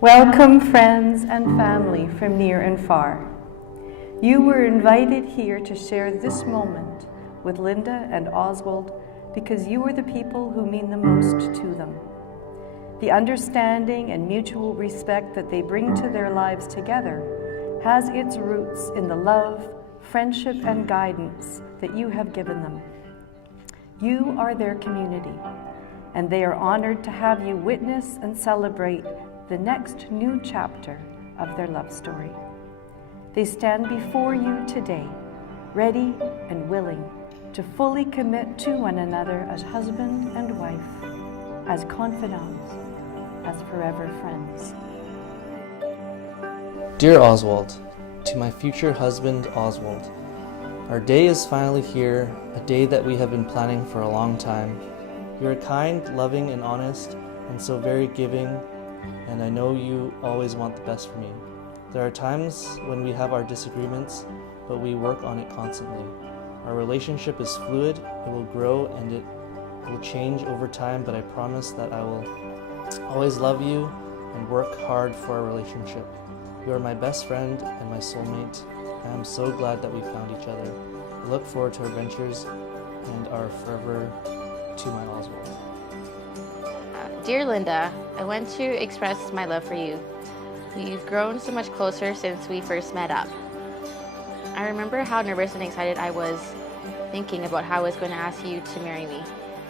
Welcome, friends and family from near and far. You were invited here to share this moment with Linda and Oswald because you are the people who mean the most to them. The understanding and mutual respect that they bring to their lives together has its roots in the love, friendship, and guidance that you have given them. You are their community, and they are honored to have you witness and celebrate the next new chapter of their love story. They stand before you today, ready and willing to fully commit to one another as husband and wife, as confidants, as forever friends. Dear Oswald, to my future husband Oswald, our day is finally here, a day that we have been planning for a long time. You are kind, loving, and honest, and so very giving, and I know you always want the best for me. There are times when we have our disagreements, but we work on it constantly. Our relationship is fluid, it will grow and it will change over time, but I promise that I will always love you and work hard for our relationship. You are my best friend and my soulmate. I am so glad that we found each other. I look forward to our adventures and are forever to my Oswald. Dear Linda, I want to express my love for you. We've grown so much closer since we first met up. I remember how nervous and excited I was thinking about how I was going to ask you to marry me.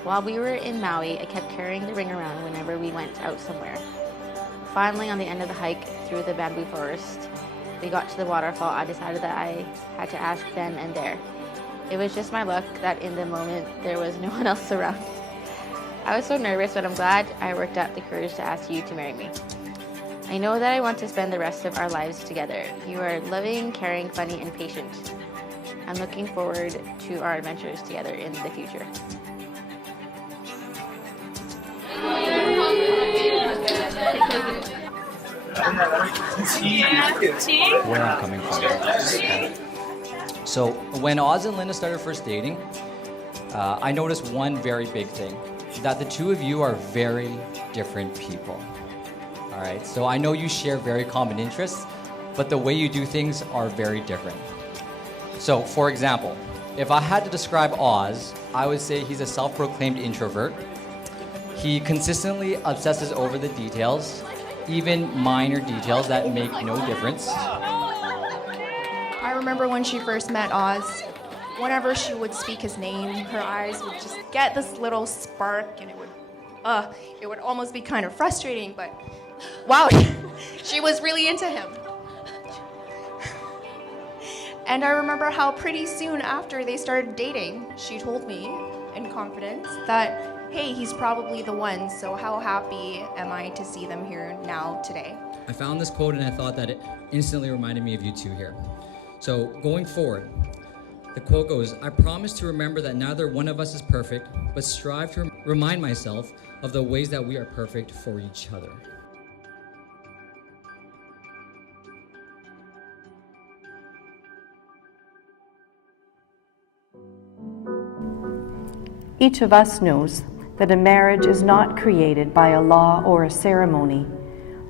While we were in Maui, I kept carrying the ring around whenever we went out somewhere. Finally, on the end of the hike through the bamboo forest, we got to the waterfall. I decided that I had to ask then and there. It was just my luck that in the moment there was no one else around. I was so nervous, but I'm glad I worked up the courage to ask you to marry me. I know that I want to spend the rest of our lives together. You are loving, caring, funny, and patient. I'm looking forward to our adventures together in the future. Where I'm coming from. Okay. So when Oz and Linda started first dating, I noticed one very big thing, that the two of you are very different people. All right, so I know you share very common interests, but the way you do things are very different. So for example, if I had to describe Oz, I would say he's a self-proclaimed introvert. He consistently obsesses over the details, even minor details that make no difference. I remember when she first met Oz, whenever she would speak his name, her eyes would just get this little spark, and it would almost be kind of frustrating, but wow, she was really into him. And I remember how pretty soon after they started dating, she told me in confidence that, hey, he's probably the one, so how happy am I to see them here now today? I found this quote and I thought that it instantly reminded me of you two here. So going forward, the quote goes, I promise to remember that neither one of us is perfect, but strive to remind myself of the ways that we are perfect for each other. Each of us knows that a marriage is not created by a law or a ceremony.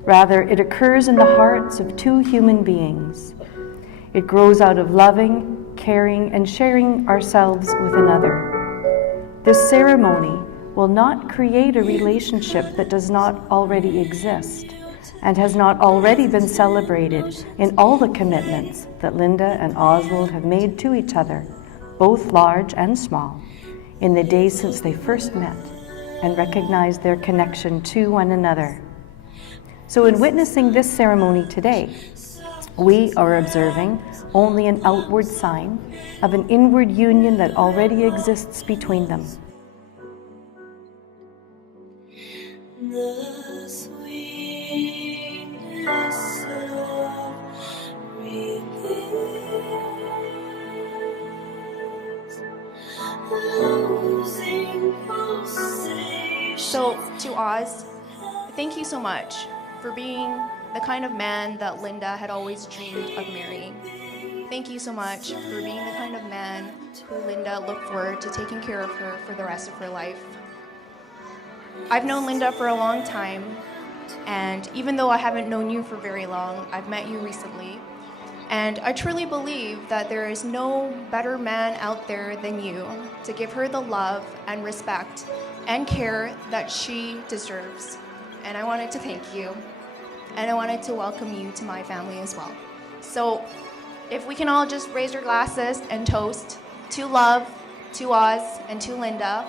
Rather, it occurs in the hearts of two human beings. It grows out of loving, caring, and sharing ourselves with another. This ceremony will not create a relationship that does not already exist and has not already been celebrated in all the commitments that Linda and Oswald have made to each other, both large and small, in the days since they first met and recognized their connection to one another. So in witnessing this ceremony today, we are observing only an outward sign of an inward union that already exists between them. The sweetness of So to Oz, thank you so much for being the kind of man that Linda had always dreamed of marrying. Thank you so much for being the kind of man who Linda looked forward to taking care of her for the rest of her life. I've known Linda for a long time, And even though I haven't known you for very long, I've met you recently. And I truly believe that there is no better man out there than you to give her the love and respect and care that she deserves. And I wanted to thank you. And I wanted to welcome you to my family as well. So if we can all just raise our glasses and toast to love, to Oz, and to Linda.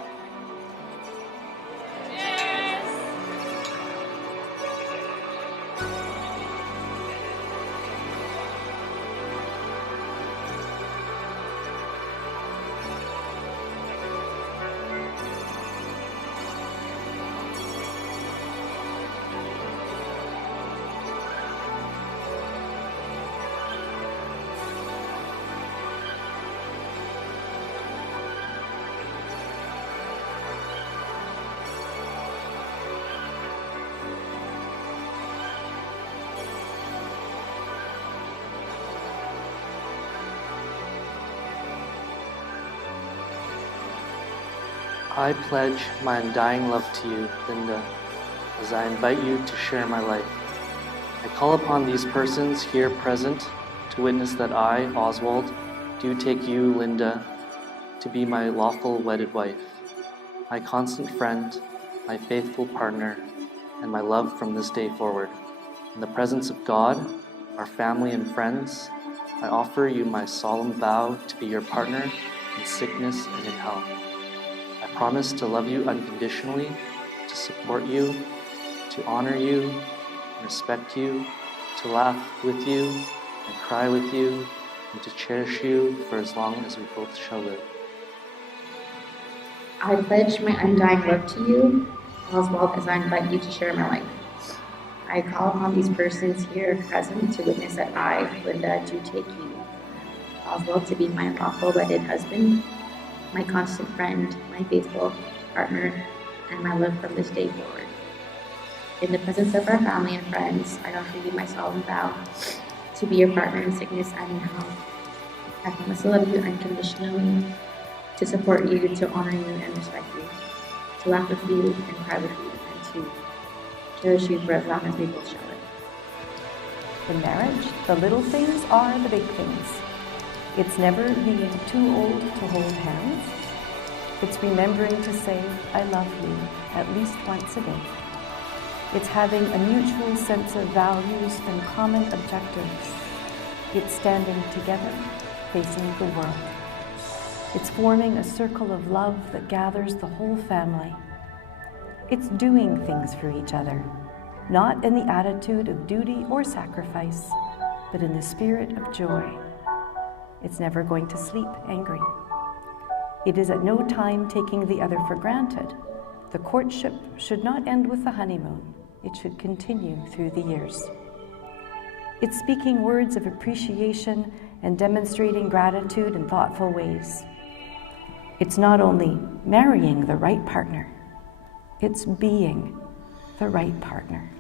I pledge my undying love to you, Linda, as I invite you to share my life. I call upon these persons here present to witness that I, Oswald, do take you, Linda, to be my lawful wedded wife, my constant friend, my faithful partner, and my love from this day forward. In the presence of God, our family and friends, I offer you my solemn vow to be your partner in sickness and in health. I promise to love you unconditionally, to support you, to honor you, respect you, to laugh with you, and cry with you, and to cherish you for as long as we both shall live. I pledge my undying love to you, Oswald, as I invite you to share my life. I call upon these persons here present to witness that I, Linda, do take you, Oswald, to be my lawful wedded husband, my constant friend, my faithful partner, and my love from this day forward. In the presence of our family and friends, I offer you my solemn vow to be your partner in sickness and in health. I promise to love you unconditionally, to support you, to honor you and respect you, to laugh with you and cry with you, and to cherish you for as long as we both shall live. In marriage, the little things are the big things. It's never being too old to hold hands. It's remembering to say, I love you, at least once a day. It's having a mutual sense of values and common objectives. It's standing together, facing the world. It's forming a circle of love that gathers the whole family. It's doing things for each other, not in the attitude of duty or sacrifice, but in the spirit of joy. It's never going to sleep angry. It is at no time taking the other for granted. The courtship should not end with the honeymoon. It should continue through the years. It's speaking words of appreciation and demonstrating gratitude in thoughtful ways. It's not only marrying the right partner, it's being the right partner.